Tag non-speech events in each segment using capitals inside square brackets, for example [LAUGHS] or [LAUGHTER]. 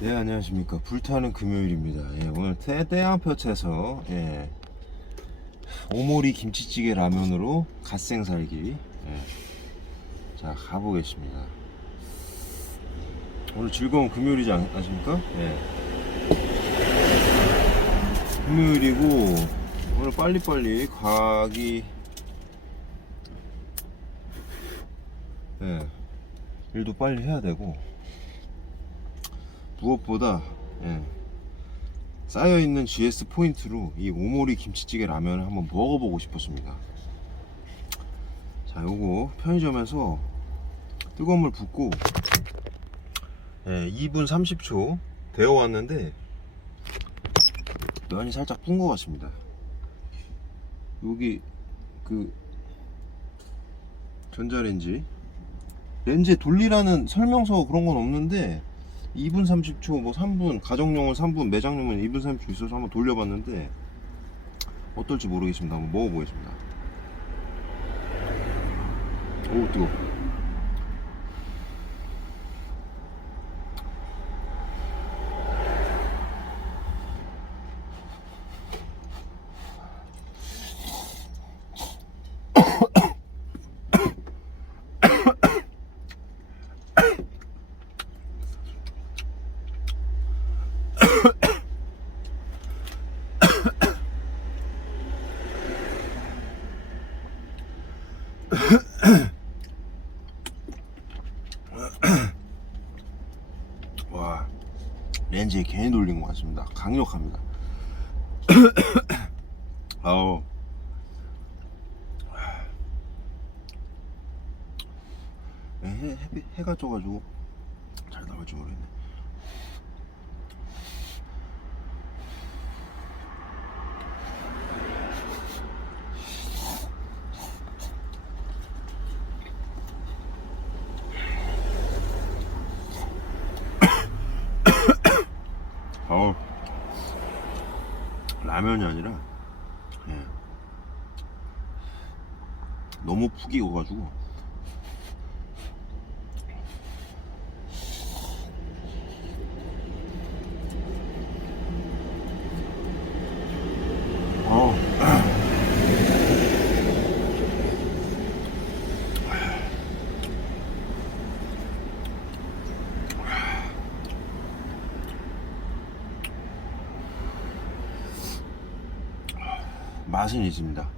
네 안녕하십니까. 불타는 금요일입니다. 예, 오늘 태, 태양볕에서 예, 오모리 김치찌개 라면으로 갓생살기. 예, 자 가보겠습니다. 오늘 즐거운 금요일이지 않, 않습니까? 예. 금요일이고 오늘 빨리빨리 가기 예, 일도 빨리 해야 되고 무엇보다 예, 쌓여있는 GS 포인트로 이 오모리 김치찌개 라면을 한번 먹어보고 싶었습니다. 자 요거 편의점에서 뜨거운 물 붓고 예, 2분 30초 데워왔는데 면이 살짝 푼것 같습니다. 여기 그 전자레인지 렌즈에 돌리라는 설명서 그런 건 없는데 2분 30초 뭐 3분 가정용은 3분 매장용은 2분 30초 있어서 한번 돌려봤는데 어떨지 모르겠습니다. 한번 먹어보겠습니다. 오 뜨거 와 렌즈에 괜히 돌린 것 같습니다. 강력합니다. [COUGHS] 아우. 해, 해, 해가 쪄가지고 잘 나올지 모르겠네 어우 라면이 아니라 예. 너무 푹 익어가지고 어. 맛은 있습니다.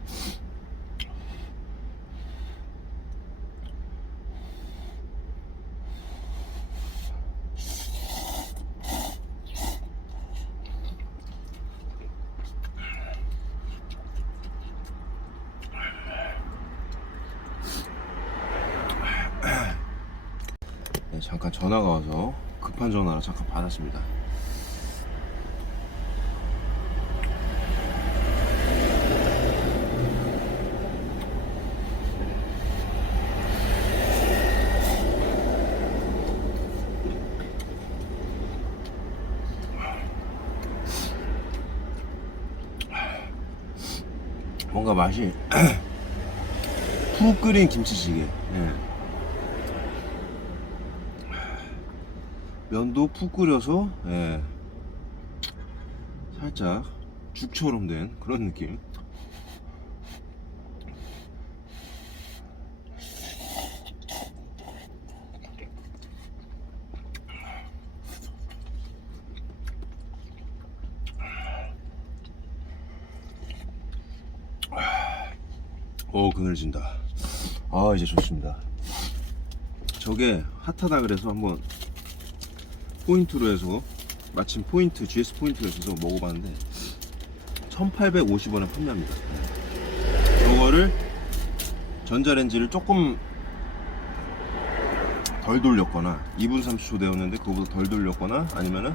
네, 잠깐 전화가 와서 급한 전화라 잠깐 받았습니다. 뭔가 맛이 [CLEARS THROAT] 푹 끓인 김치찌개. 예. 면도 푹 끓여서 예. 살짝 죽처럼 된 그런 느낌. 오 그늘진다. 아 이제 좋습니다. 저게 핫하다 그래서 한번 포인트로 해서 마침 포인트 GS 포인트로 해서 먹어봤는데 1850원에 판매합니다. 저거를 전자레인지를 조금 덜 돌렸거나 2분 30초 데웠는데 그거보다 덜 돌렸거나 아니면은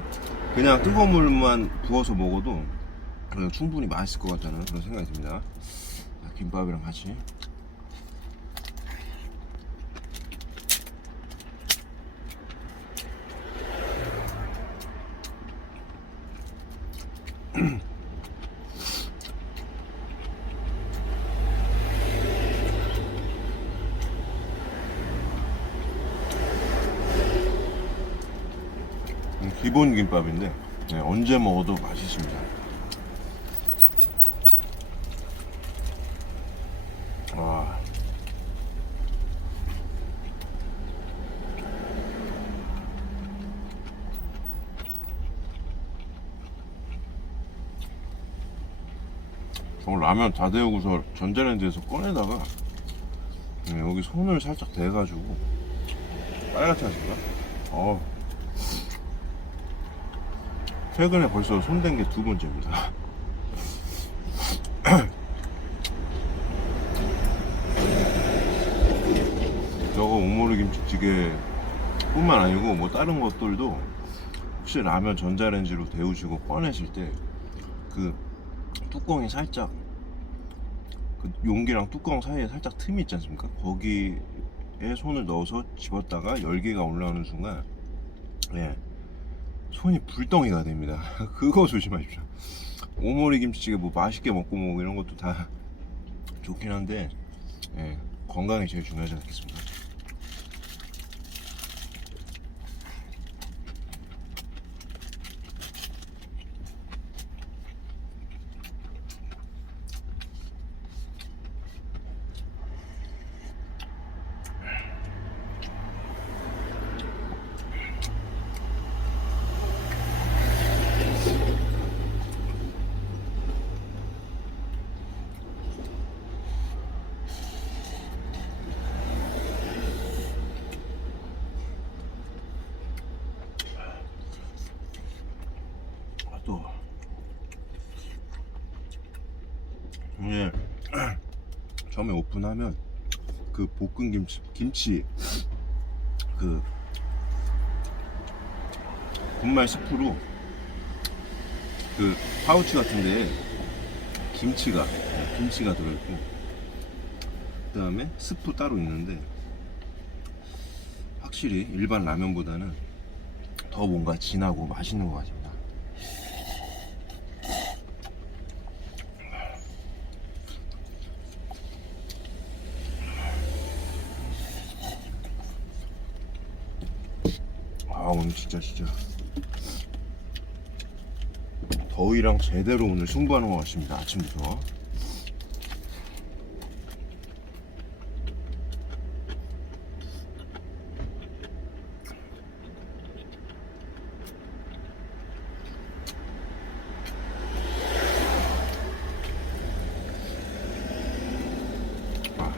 그냥 뜨거운 물만 부어서 먹어도 그냥 충분히 맛있을 것 같다는 그런 생각이 듭니다. 김밥이랑 같이 [CLEARS THROAT] 음, 기본 김밥인데 네, 언제 먹어도 맛있습니다. 오늘 라면 다 데우고서 전자레인지에서 꺼내다가 네, 여기 손을 살짝 대가지고 빨갛지 않습니까? 어. 최근에 벌써 손댄 게 두 번째입니다. [LAUGHS] 저거 오모리 김치찌개 뿐만 아니고 뭐 다른 것들도 혹시 라면 전자레인지로 데우시고 꺼내실 때그 뚜껑이 살짝 그 용기랑 뚜껑 사이에 살짝 틈이 있지 않습니까? 거기에 손을 넣어서 집었다가 열기가 올라오는 순간 예 손이 불덩이가 됩니다. [LAUGHS] 그거 조심하십시오. 오모리 김치찌개 뭐 맛있게 먹고 뭐 이런 것도 다 좋긴 한데 예, 건강이 제일 중요하지 않겠습니까? 아, 또 이게 처음에 오픈하면 그 볶은 김치 김치 그 분말 스프로 그 파우치 같은데 김치가 네, 김치가 들어있고 그 다음에 스프 따로 있는데 확실히 일반 라면보다는 더 뭔가 진하고 맛있는 것 같습니다. 아 오늘 진짜 진짜 더위랑 제대로 오늘 승부하는 것 같습니다 아침부터 아.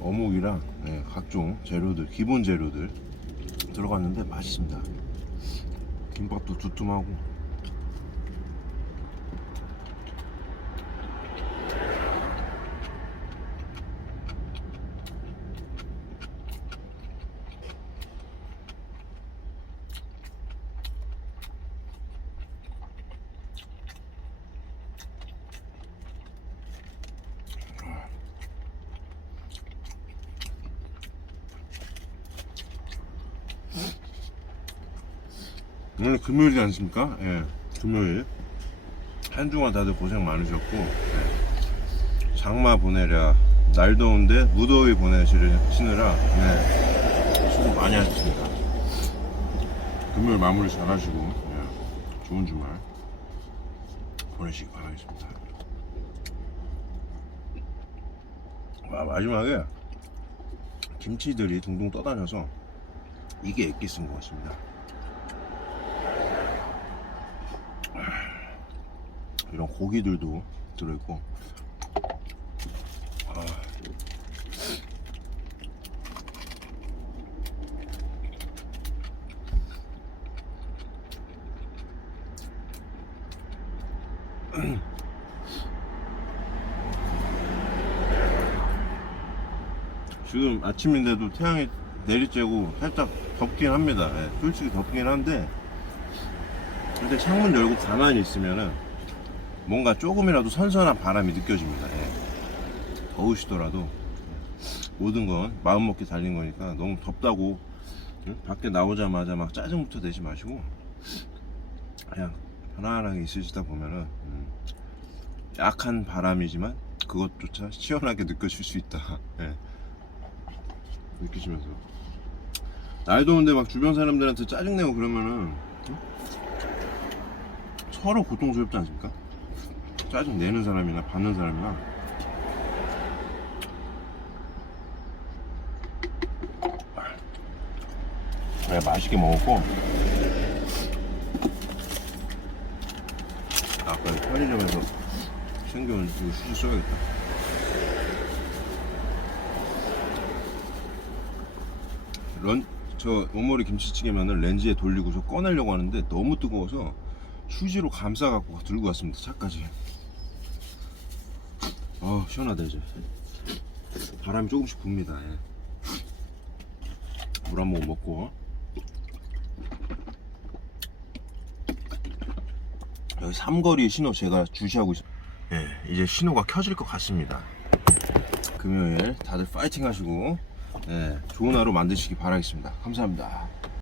어묵이랑 네, 각종 재료들 기본 재료들 들어갔는데 맛있습니다 김밥도 두툼하고 오늘 금요일이지 않습니까? 예, 금요일 한 주간 다들 고생 많으셨고 예, 장마 보내랴 날 더운데 무더위 보내시느라 네, 수고 많이 하셨습니다. 금요일 마무리 잘 하시고 예, 좋은 주말 보내시기 바라겠습니다. 와 마지막에 김치들이 둥둥 떠다녀서 이게 엑기스인 것 같습니다. 이런 고기들도 들어있고 아. 지금 아침인데도 태양이 내리쬐고 살짝 덥긴 합니다. 예, 솔직히 덥긴 한데 근데 창문 열고 가만히 있으면은 뭔가 조금이라도 선선한 바람이 느껴집니다. 예. 더우시더라도 모든 건 마음 먹기 달린 거니까 너무 덥다고 응? 밖에 나오자마자 막 짜증부터 내지 마시고 그냥 편안하게 있으시다 보면은 음, 약한 바람이지만 그것조차 시원하게 느껴질 수 있다. 예. 느끼시면서 날 더운데 막 주변 사람들한테 짜증내고 그러면은 응? 서로 고통스럽지 않습니까? 짜증 내는 사람이나 받는 사람이나. 네, 맛있게 먹었고. 아까 편의점에서 챙겨온 이거 휴지 써야겠다. 런, 저 오모리 김치찌개면은 렌즈에 돌리고서 꺼내려고 하는데 너무 뜨거워서 휴지로 감싸 갖고 들고 왔습니다 차까지 아 시원하다 이제. 바람이 조금씩 붑니다 예. 물 한 모금 먹고. 여기 삼거리 신호 제가 주시하고 있어 예, 이제 신호가 켜질 것 같습니다. 금요일 다들 파이팅 하시고 예, 좋은 하루 만드시기 바라겠습니다. 감사합니다